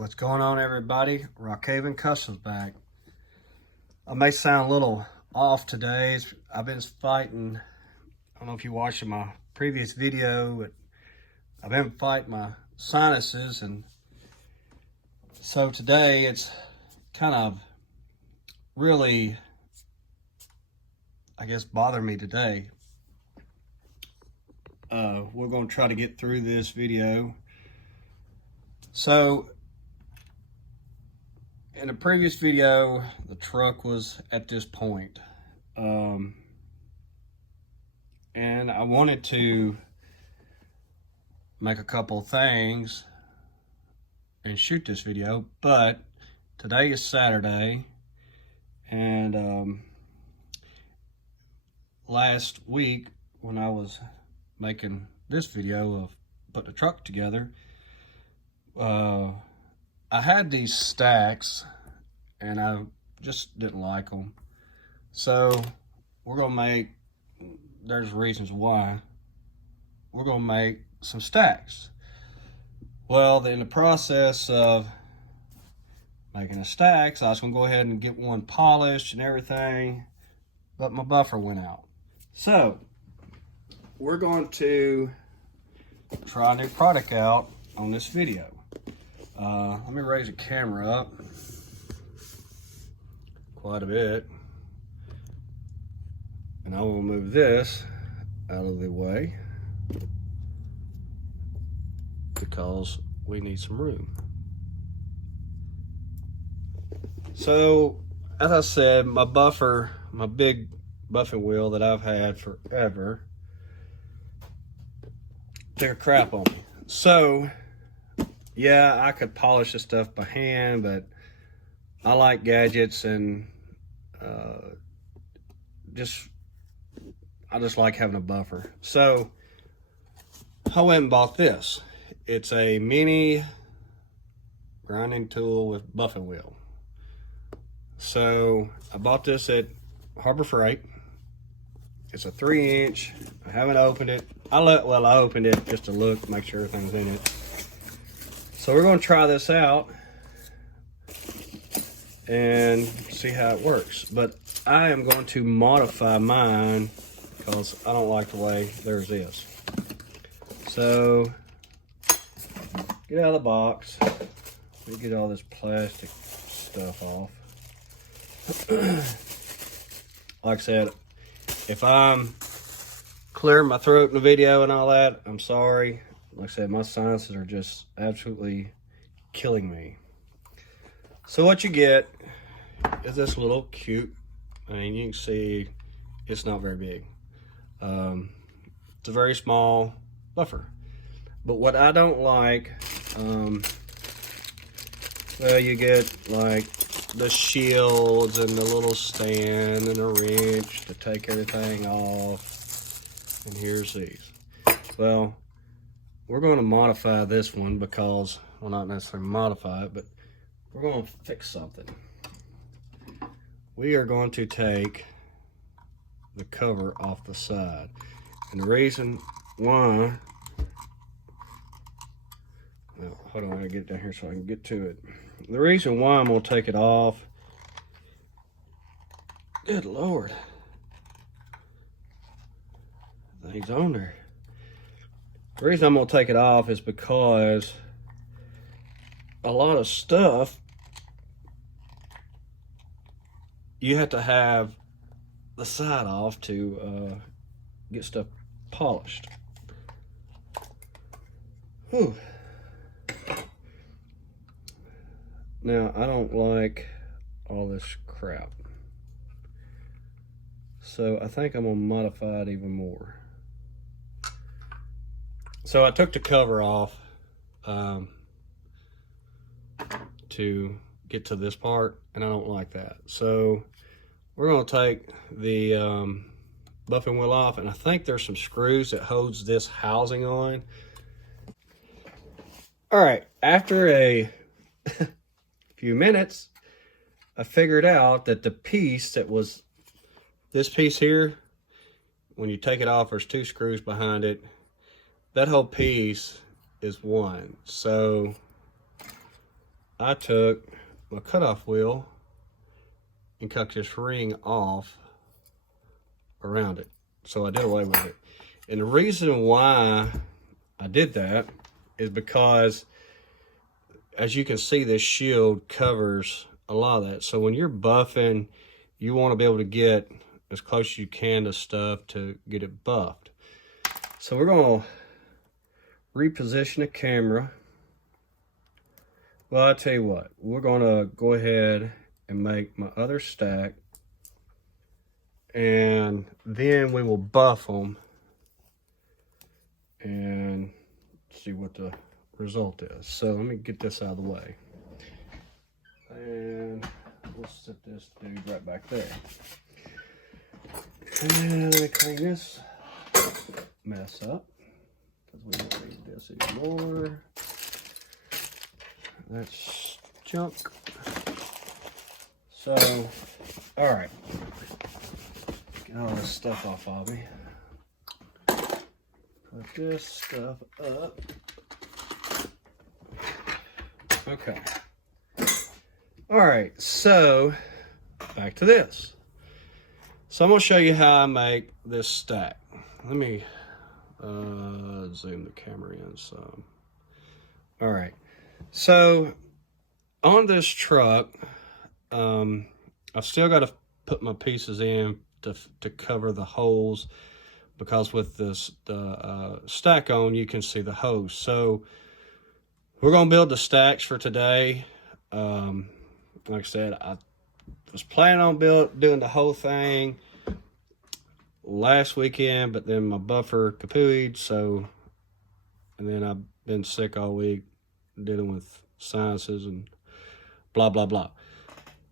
What's going on, everybody? Rockhaven Customs back. I may sound a little off today. I've been fighting, I don't know if you watched my previous video, but I've been fighting my sinuses, and so today it's kind of really, I guess, bothering me today. We're going to try to get through this video. So in the previous video, the truck was at this point. And I wanted to make a couple of things and shoot this video, but today is Saturday, and last week when I was making this video of putting the truck together, I had these stacks and I just didn't like them. So we're gonna make, there's reasons why, we're gonna make some stacks. Well, in the process of making the stacks, I was gonna go ahead and get one polished and everything, but my buffer went out. So we're going to try a new product out on this video. Let me raise the camera up quite a bit, and I will move this out of the way because we need some room. So, as I said, my buffer, my big buffing wheel that I've had forever, took a crap on me. So, yeah, I could polish this stuff by hand, but I like gadgets, and I just like having a buffer. So I went and bought this. It's a mini grinding tool with buffing wheel. So I bought this at Harbor Freight. It's a 3-inch. I haven't opened it. I opened it just to look, make sure everything's in it. So we're going to try this out and see how it works. But I am going to modify mine because I don't like the way theirs is. So get out of the box. Let me get all this plastic stuff off. Like I said, if I'm clearing my throat in the video and all that, I'm sorry. Like I said, my sinuses are just absolutely killing me. So what you get is this little cute, I mean, you can see it's not very big. It's a very small buffer. But what I don't like, well, you get like the shields and the little stand and a wrench to take everything off. And here's these. Well, we're going to modify this one because, well, not necessarily modify it, but we're going to fix something. We are going to take the cover off the side. And the reason why, well, hold on, I gotta get down here so I can get to it. The reason why I'm going to take it off, good Lord, thing's on there. The reason I'm going to take it off is because a lot of stuff, you have to have the side off to get stuff polished. Whew. Now, I don't like all this crap. So I think I'm going to modify it even more. So I took the cover off to get to this part, and I don't like that. So we're going to take the buffing wheel off, and I think there's some screws that holds this housing on. All right, after a few minutes, I figured out that the piece that was this piece here, when you take it off, there's 2 screws behind it. That whole piece is one. So I took my cutoff wheel and cut this ring off around it. So I did away with it. And the reason why I did that is because, as you can see, this shield covers a lot of that. So when you're buffing, you want to be able to get as close as you can to stuff to get it buffed. So we're going to reposition the camera. Well, I'll tell you what, we're going to go ahead and make my other stack, and then we will buff them and see what the result is. So let me get this out of the way. And we'll set this dude right back there. And let me clean this mess up, because we don't need this anymore. That's junk. So, all right. Get all this stuff off of me. Put this stuff up. Okay. All right, so back to this. So I'm gonna show you how I make this stack. Let me zoom the camera in some. All right, so on this truck, I've still got to put my pieces in to cover the holes, because with this the stack on, you can see the hose. So we're gonna build the stacks for today. Like I said, I was planning on doing the whole thing last weekend, but then my buffer kapooed, so, and then I've been sick all week dealing with sinuses and blah blah blah.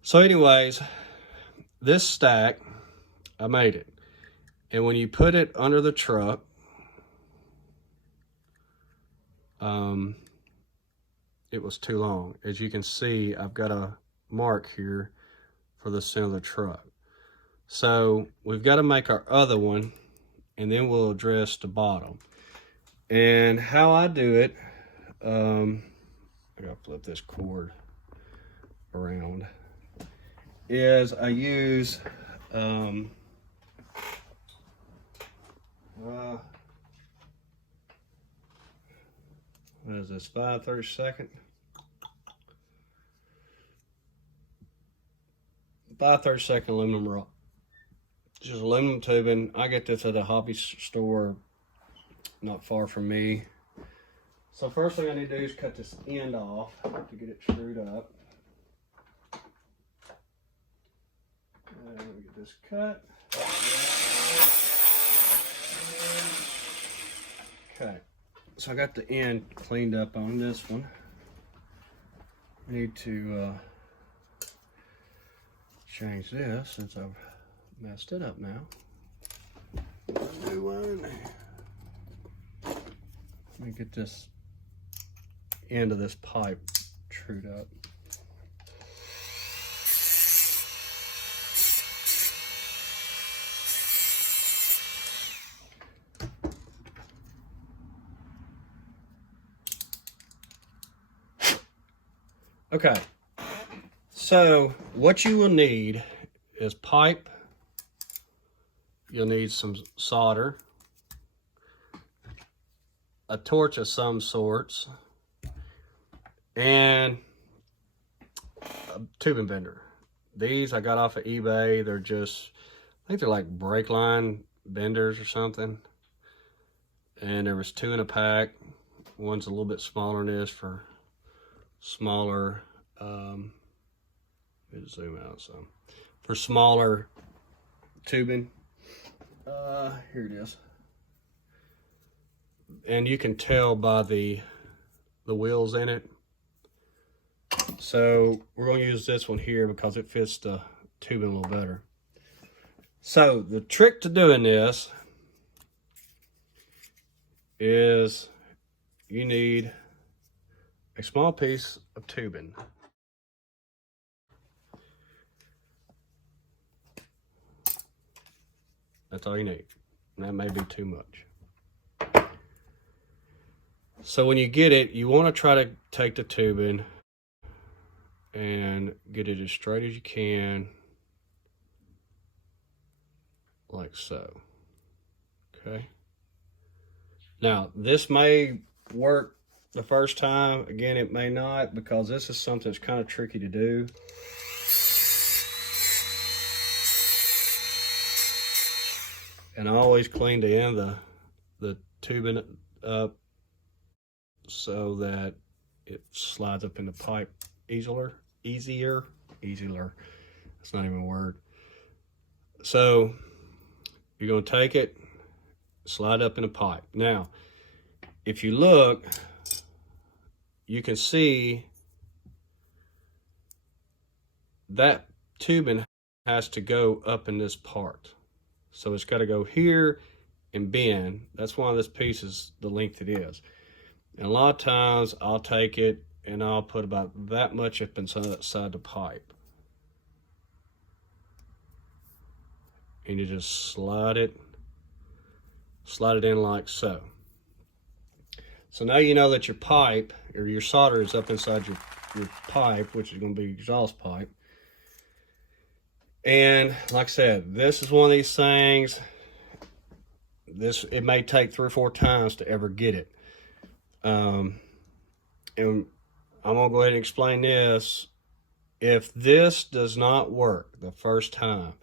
So anyways, this stack, I made it, and when you put it under the truck, it was too long. As you can see, I've got a mark here for the center of the truck. So we've got to make our other one, and then we'll address the bottom. And how I do it, I gotta flip this cord around, is I use what is this, 5/32? 5/32 aluminum rod. Just aluminum tubing. I get this at a hobby store not far from me. So first thing I need to do is cut this end off to get it screwed up. And let me get this cut. Okay. So I got the end cleaned up on this one. I need to change this since I've messed it up now. New one. Let me get this end of this pipe trued up. Okay, so what you will need is pipe. You'll need some solder, a torch of some sorts, and a tubing bender. These I got off of eBay. They're just, I think they're like brake line benders or something. And there was 2 in a pack. One's a little bit smaller than this for smaller, let me zoom out some, for smaller tubing. Here it is. And you can tell by the wheels in it. So we're going to use this one here because it fits the tubing a little better. So the trick to doing this is you need a small piece of tubing. That's all you need. And that may be too much. So when you get it, you want to try to take the tubing and get it as straight as you can, like so. Okay. Now, this may work the first time. Again, it may not, because this is something that's kind of tricky to do. And I always clean the end of the tubing up so that it slides up in the pipe easier. That's not even a word. So you're going to take it, slide up in a pipe. Now, if you look, you can see that tubing has to go up in this part. So it's got to go here and bend. That's why this piece is the length it is. And a lot of times I'll take it and I'll put about that much up inside the pipe. And you just slide it in like so. So now you know that your pipe, or your solder, is up inside your pipe, which is going to be exhaust pipe. And like I said, this is one of these things, it may take 3 or 4 times to ever get it. And I'm going to go ahead and explain this. If this does not work the first time,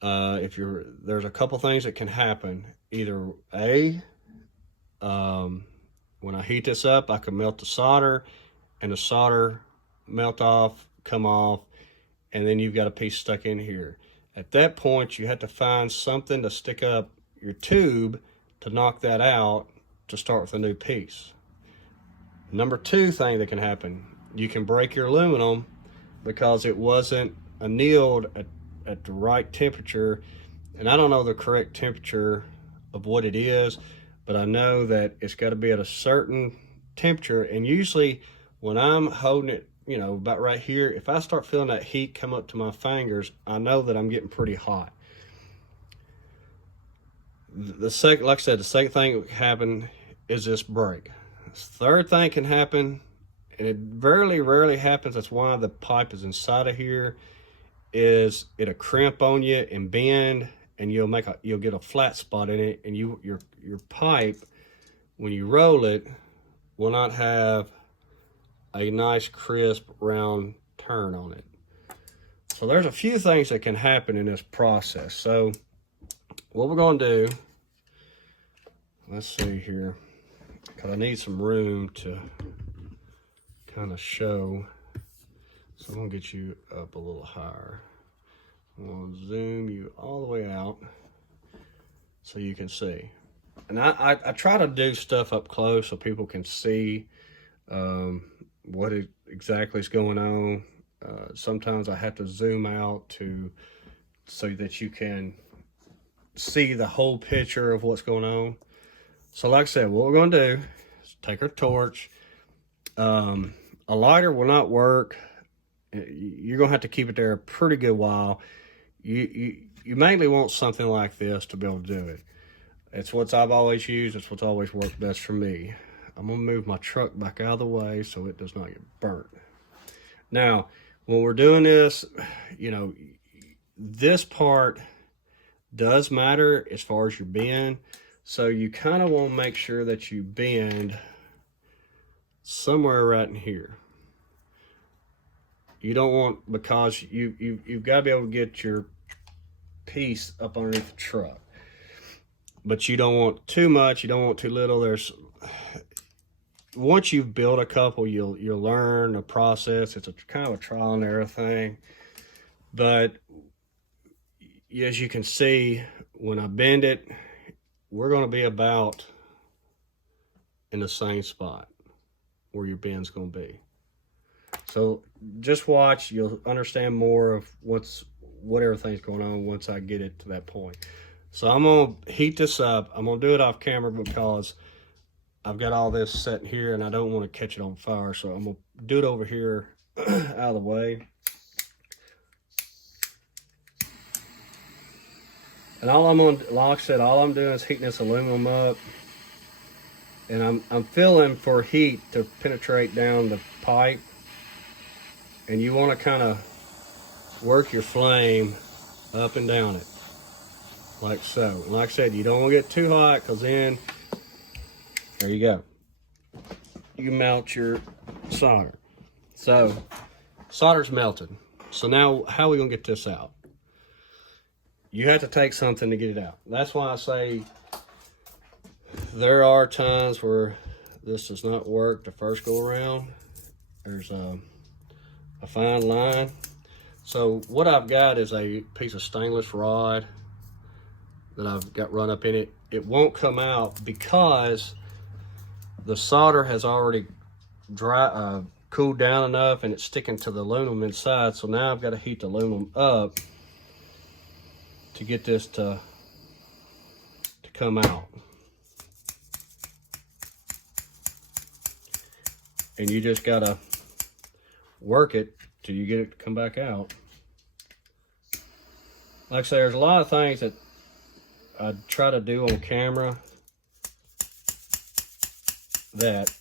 there's a couple things that can happen. Either A, when I heat this up, I can melt the solder, and the solder melt off, come off, and then you've got a piece stuck in here. At that point, you have to find something to stick up your tube to knock that out to start with a new piece. Number 2 thing that can happen, you can break your aluminum because it wasn't annealed at the right temperature. And I don't know the correct temperature of what it is, but I know that it's got to be at a certain temperature. And usually when I'm holding it, you know, about right here, if I start feeling that heat come up to my fingers, I know that I'm getting pretty hot. Like I said, the second thing that can happen is this break. The third thing can happen, and it very rarely happens, that's why the pipe is inside of here, is it'll crimp on you and bend, and you'll get a flat spot in it, and your pipe, when you roll it, will not have a nice crisp round turn on it. So there's a few things that can happen in this process. So what we're going to do, let's see here, because I need some room to kind of show. So I'm going to get you up a little higher. I'm going to zoom you all the way out so you can see. And I try to do stuff up close so people can see what exactly is going on. Sometimes I have to zoom out so that you can see the whole picture of what's going on. So like I said, what we're going to do is take our torch. A lighter will not work. You're going to have to keep it there a pretty good while. You mainly want something like this to be able to do it. It's what I've always used. It's what's always worked best for me. I'm going to move my truck back out of the way so it does not get burnt. Now, when we're doing this, you know, this part does matter as far as your bend. So you kind of want to make sure that you bend somewhere right in here. You don't want, because you've got to be able to get your piece up underneath the truck. But you don't want too much, you don't want too little. Once you've built a couple, you'll learn the process. It's a kind of a trial and error thing. But as you can see, when I bend it, we're going to be about in the same spot where your bend's going to be. So just watch, you'll understand more of what everything's going on once I get it to that point. So I'm going to heat this up. I'm going to do it off camera because I've got all this set here and I don't want to catch it on fire. So I'm going to do it over here out of the way. And all I'm going to, like I said, all I'm doing is heating this aluminum up. And I'm feeling for heat to penetrate down the pipe. and you want to kind of work your flame up and down it, like so. And like I said, you don't want to get too hot, because then, there you go, you melt your solder. So, solder's melted. So now, how are we going to get this out? You have to take something to get it out. That's why I say there are times where this does not work the first go around. There's a fine line. So what I've got is a piece of stainless rod that I've got run up in it. It won't come out because the solder has already cooled down enough, and it's sticking to the aluminum inside. So now I've got to heat the aluminum up to get this to come out. And you just gotta work it till you get it to come back out. Like I say, there's a lot of things that I try to do on camera that,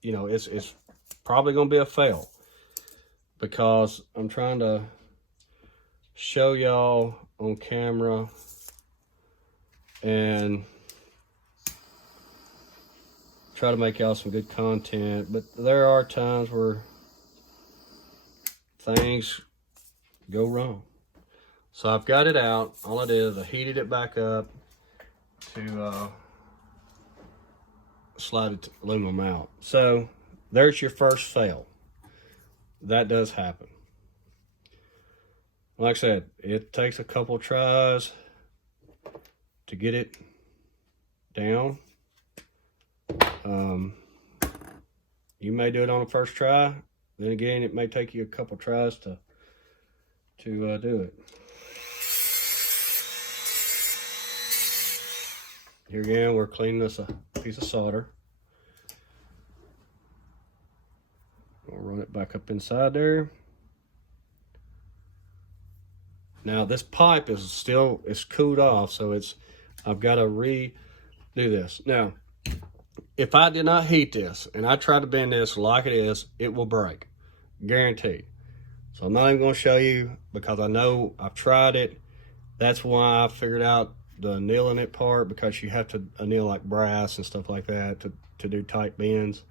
you know, it's probably gonna be a fail, because I'm trying to show y'all on camera and try to make y'all some good content. But there are times where things go wrong. So I've got it out. All I did is I heated it back up to slide the aluminum out. So there's your first fail. That does happen. Like I said, it takes a couple tries to get it down. You may do it on the first try. Then again, it may take you a couple tries to do it. Here again, we're cleaning this a piece of solder. We'll run it back up inside there. Now this pipe is still, it's cooled off, so I've got to redo this. Now, if I did not heat this and I try to bend this like it is, it will break, guaranteed. So I'm not even going to show you, because I know I've tried it. That's why I figured out the annealing it part, because you have to anneal like brass and stuff like that to do tight bends.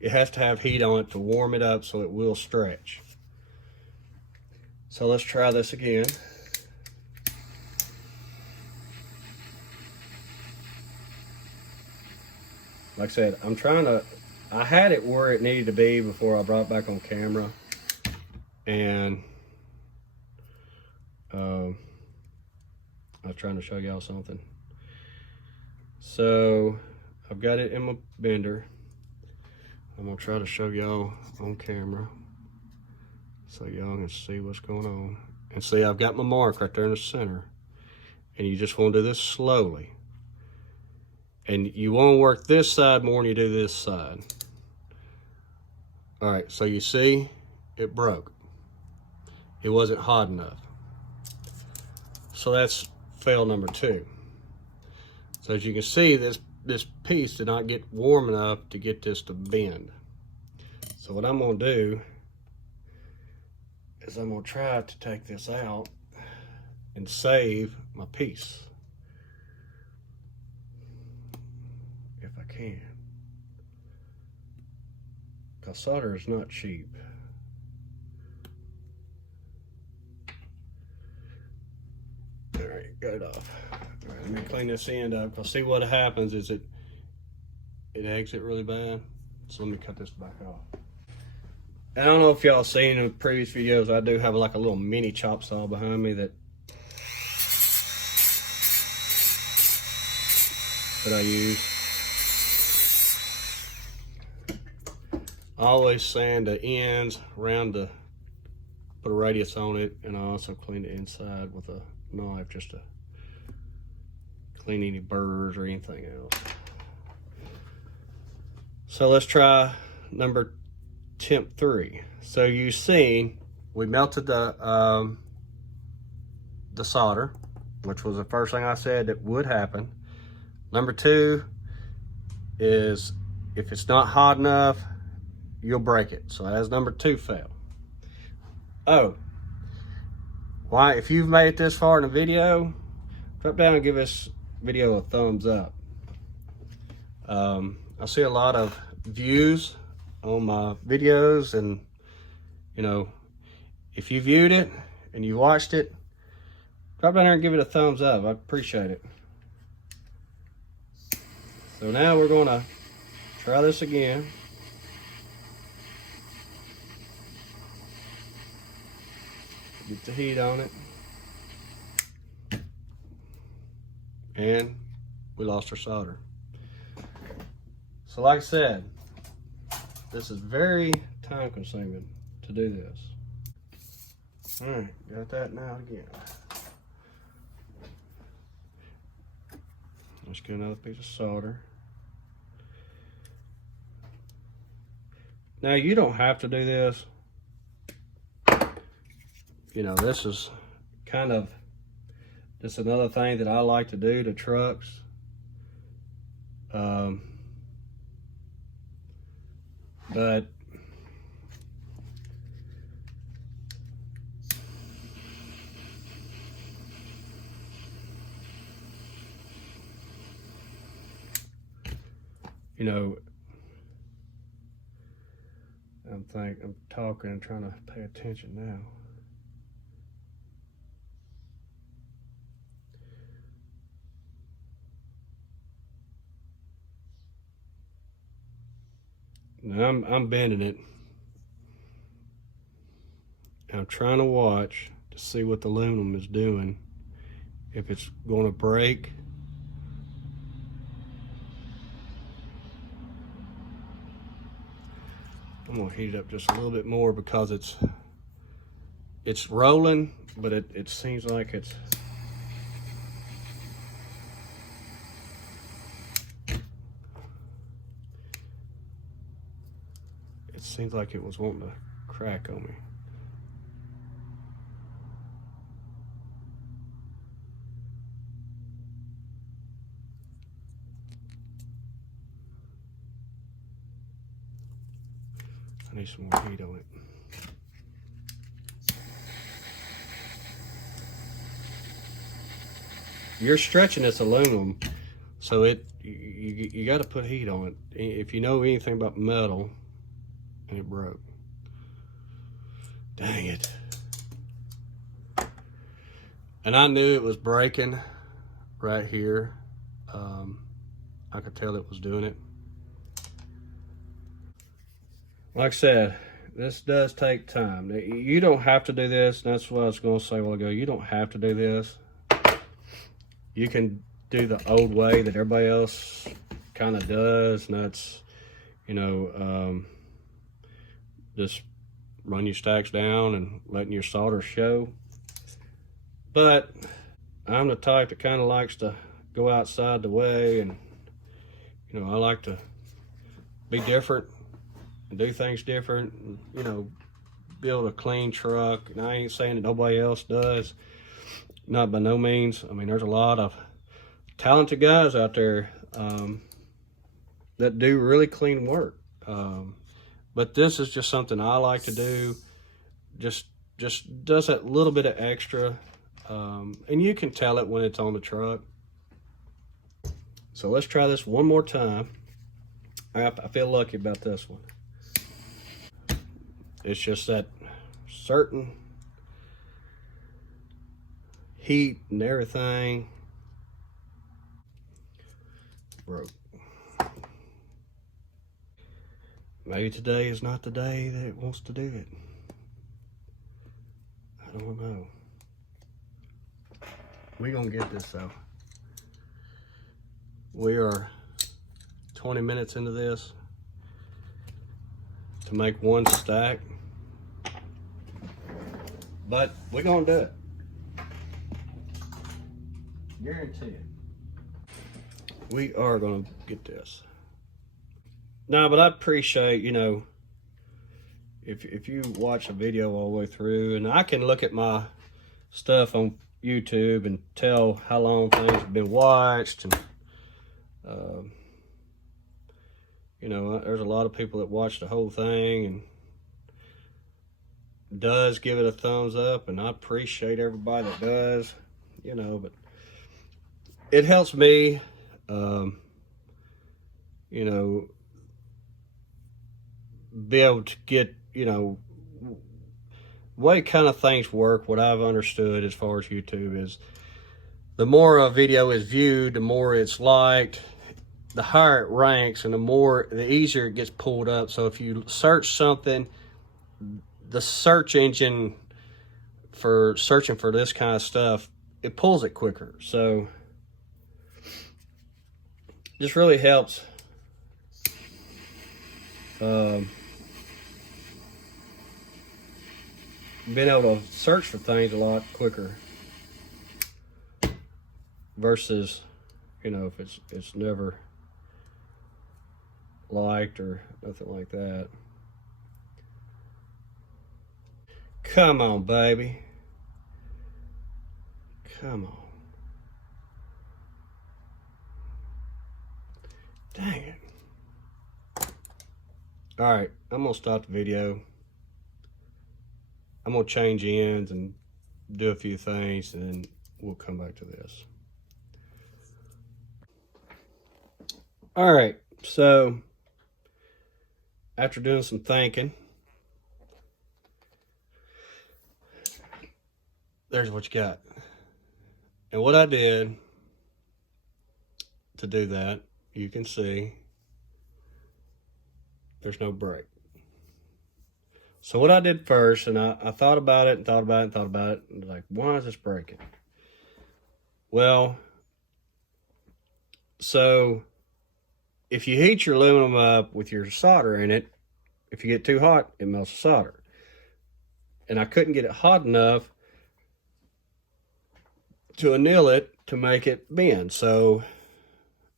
It has to have heat on it to warm it up so it will stretch. So let's try this again. Like I said, I had it where it needed to be before I brought it back on camera. And I was trying to show y'all something. So I've got it in my bender. I'm gonna try to show y'all on camera so y'all can see what's going on. And see, I've got my mark right there in the center. And you just want to do this slowly. And you want to work this side more than you do this side. All right, so you see, it broke. It wasn't hot enough. So that's fail number 2. So as you can see, this piece did not get warm enough to get this to bend. So what I'm gonna do is I'm gonna try to take this out and save my piece. If I can. Because solder is not cheap. All right, got it off. All right, let me clean this end up, because see what happens is it eggs it really bad. So let me cut this back off. I don't know if y'all seen in the previous videos, I do have like a little mini chop saw behind me that I use. I always sand the ends around to put a radius on it, and I also clean the inside with a knife just to clean any burrs or anything else. So let's try number temp 3. So you see, we melted the solder, which was the first thing I said that would happen. Number 2 is, if it's not hot enough, you'll break it. So that's number 2 fail. Oh, why? If you've made it this far in the video, drop down and give this video a thumbs up. I see a lot of views on my videos, and you know, if you viewed it and you watched it, drop down there and give it a thumbs up. I appreciate it. So now we're gonna try this again. Get the heat on it. And we lost our solder. So like I said, this is very time consuming to do this. All right, got that now again. Let's get another piece of solder. Now you don't have to do this. You know, this is kind of just another thing that I like to do to trucks. But you know, I'm talking and trying to pay attention now. Now I'm bending it. I'm trying to watch to see what the aluminum is doing. If it's going to break. I'm gonna heat it up just a little bit more because it's rolling, but it seems like it seems like it was wanting to crack on me. I need some more heat on it. You're stretching this aluminum, so you got to put heat on it. If you know anything about metal, and it broke. Dang it. And I knew it was breaking right here. I could tell it was doing it. Like I said, this does take time. You don't have to do this. That's what I was going to say a while ago. You don't have to do this. You can do the old way that everybody else kind of does, and that's, you know, just run your stacks down and letting your solder show. But I'm the type that kind of likes to go outside the way, and you know, I like to be different and do things different, and, you know, build a clean truck. And I ain't saying that nobody else does, not by no means. I mean, there's a lot of talented guys out there that do really clean work. But this is just something I like to do. Just does that little bit of extra. And you can tell it when it's on the truck. So let's try this one more time. I feel lucky about this one. It's just that certain heat and everything broke. Maybe today is not the day that it wants to do it. I don't know. We're gonna get this though. We are 20 minutes into this to make one stack, but we're gonna do it. Guarantee it. We are gonna get this. No, but I appreciate, you know, if you watch a video all the way through, and I can look at my stuff on YouTube and tell how long things have been watched, and You know, there's a lot of people that watch the whole thing and does give it a thumbs up, and I appreciate everybody that does, you know, but it helps me, you know, be able to get, you know, way kind of things work. What I've understood as far as YouTube is the more a video is viewed, the more it's liked, the higher it ranks, and the easier it gets pulled up. So if you search something, the search engine for searching for this kind of stuff, it pulls it quicker. So just really helps being able to search for things a lot quicker versus, you know, if it's never liked or nothing like that. Come on, baby. Come on. Dang it. All right, I'm gonna stop the video. I'm gonna change ends and do a few things, and then we'll come back to this. All right, so after doing some thinking, there's what you got. And what I did to do that, you can see there's no break. So what I did first, and I thought about it and thought about it and thought about it, and like, why is this breaking? Well, so if you heat your aluminum up with your solder in it, if you get too hot, it melts the solder. And I couldn't get it hot enough to anneal it to make it bend. So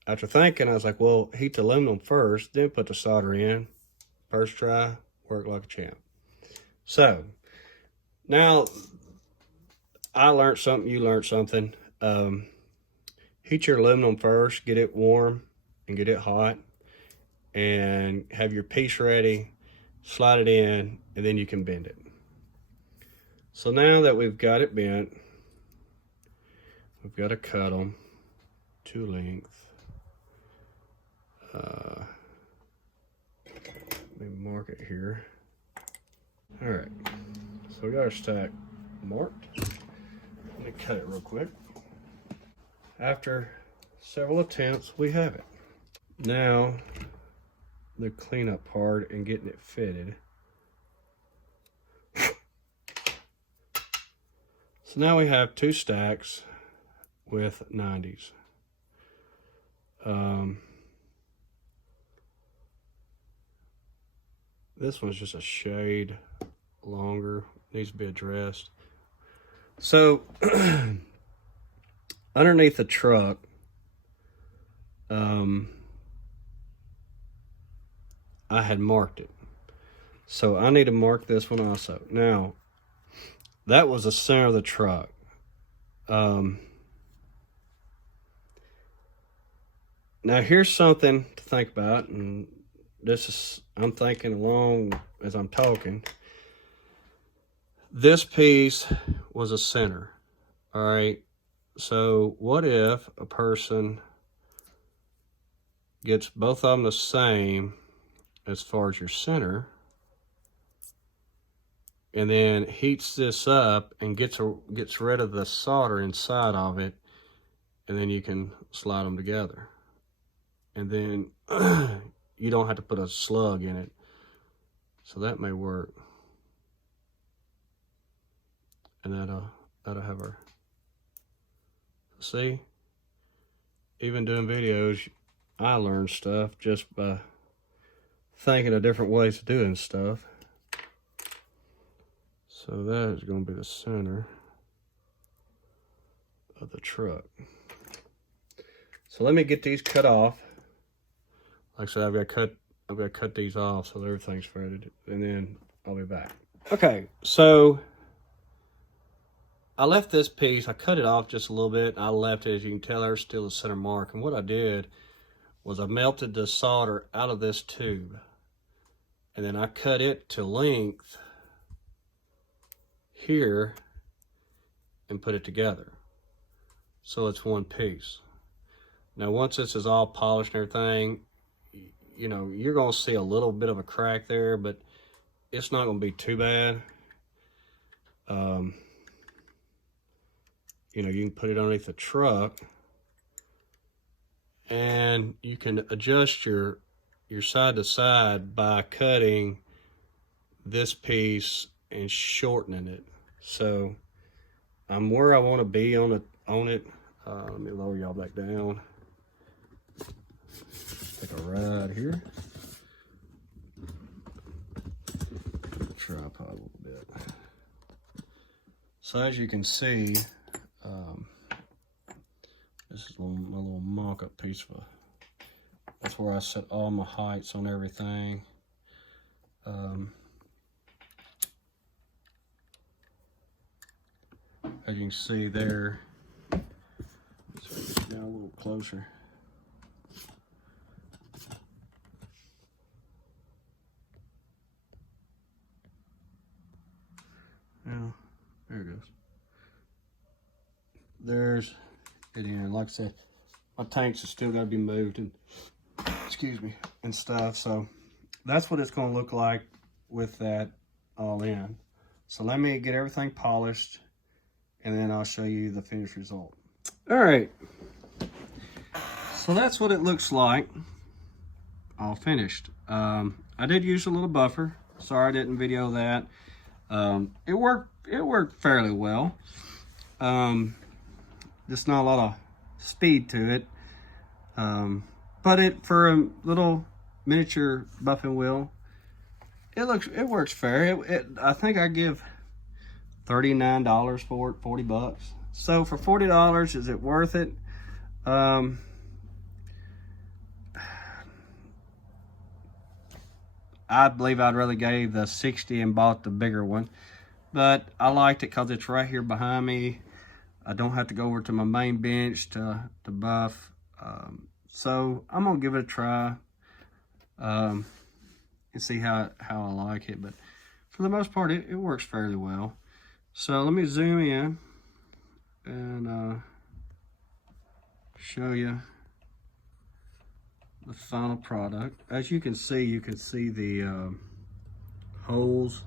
after thinking, I was like, well, heat the aluminum first, then put the solder in. First try, worked like a champ. So now I learned something, you learned something. Heat your aluminum first, get it warm and get it hot, and have your piece ready, slide it in, and then you can bend it. So now that we've got it bent, we've got to cut them to length. Let me mark it here. All right, so we got our stack marked. Let me cut it real quick. After several attempts, we have it. Now, the cleanup part and getting it fitted. So now we have two stacks with 90s. This one's just a shade longer, needs to be addressed. So underneath the truck, I had marked it. So I need to mark this one also. Now, that was the center of the truck. Now here's something to think about, and this is, I'm thinking along as I'm talking. This piece was a center, all right? So what if a person gets both of them the same as far as your center, and then heats this up and gets rid of the solder inside of it, and then you can slide them together. And then you don't have to put a slug in it. So that may work. And that'll have our, see, even doing videos, I learned stuff just by thinking of different ways of doing stuff. So that is going to be the center of the truck. So let me get these cut off. Like I said, I've got to cut these off so everything's threaded, and then I'll be back. Okay, so I left this piece, I cut it off just a little bit. I left it, as you can tell, there's still a center mark. And what I did was I melted the solder out of this tube, and then I cut it to length here and put it together so it's one piece. Now once this is all polished and everything, you know, you're gonna see a little bit of a crack there, but it's not gonna be too bad. You know, you can put it underneath the truck, and you can adjust your side to side by cutting this piece and shortening it. So I'm where I want to be on it. Let me lower y'all back down. Take a ride here. Tripod a little bit. So as you can see, this is my little mock-up piece of that's where I set all my heights on everything. As you can see there, let's get down a little closer. Now, there it goes. There's it in. Like I said, my tanks are still got to be moved and excuse me and stuff. So that's what it's going to look like with that all in. So let me get everything polished, and then I'll show you the finished result. All right. So that's what it looks like, all finished. I did use a little buffer. Sorry I didn't video that. It worked fairly well. Just not a lot of speed to it. But for a little miniature buffing wheel, it works fair. I think I give $39 for it, 40 bucks. So for $40, is it worth it? I believe I'd rather gave the 60 and bought the bigger one, but I liked it because it's right here behind me. I don't have to go over to my main bench to buff. So I'm gonna give it a try and see how I like it. But for the most part, it works fairly well. So let me zoom in and show you the final product. As you can see the holes.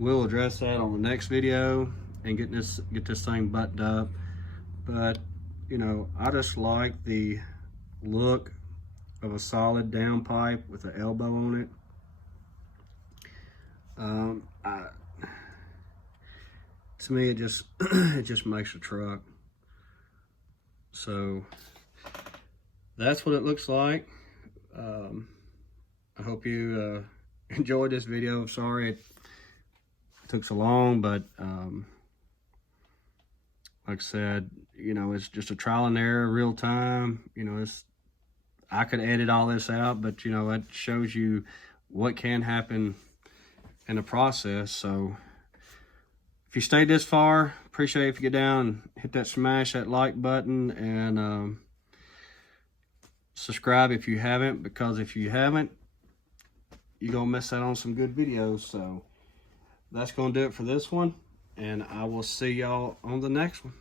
We'll address that on the next video and get this thing buttoned up. But you know, I just like the look of a solid down pipe with an elbow on it. To me, it just it just makes a truck. So that's what it looks like. I hope you enjoyed this video. I'm sorry it took so long, but like I said, you know, it's just a trial and error, real time. You know, I could edit all this out, but you know, it shows you what can happen in the process. So if you stayed this far, appreciate it. If you get down and hit that smash that like button, and subscribe if you haven't, because if you haven't, you're gonna miss out on some good videos. So that's gonna do it for this one, and I will see y'all on the next one.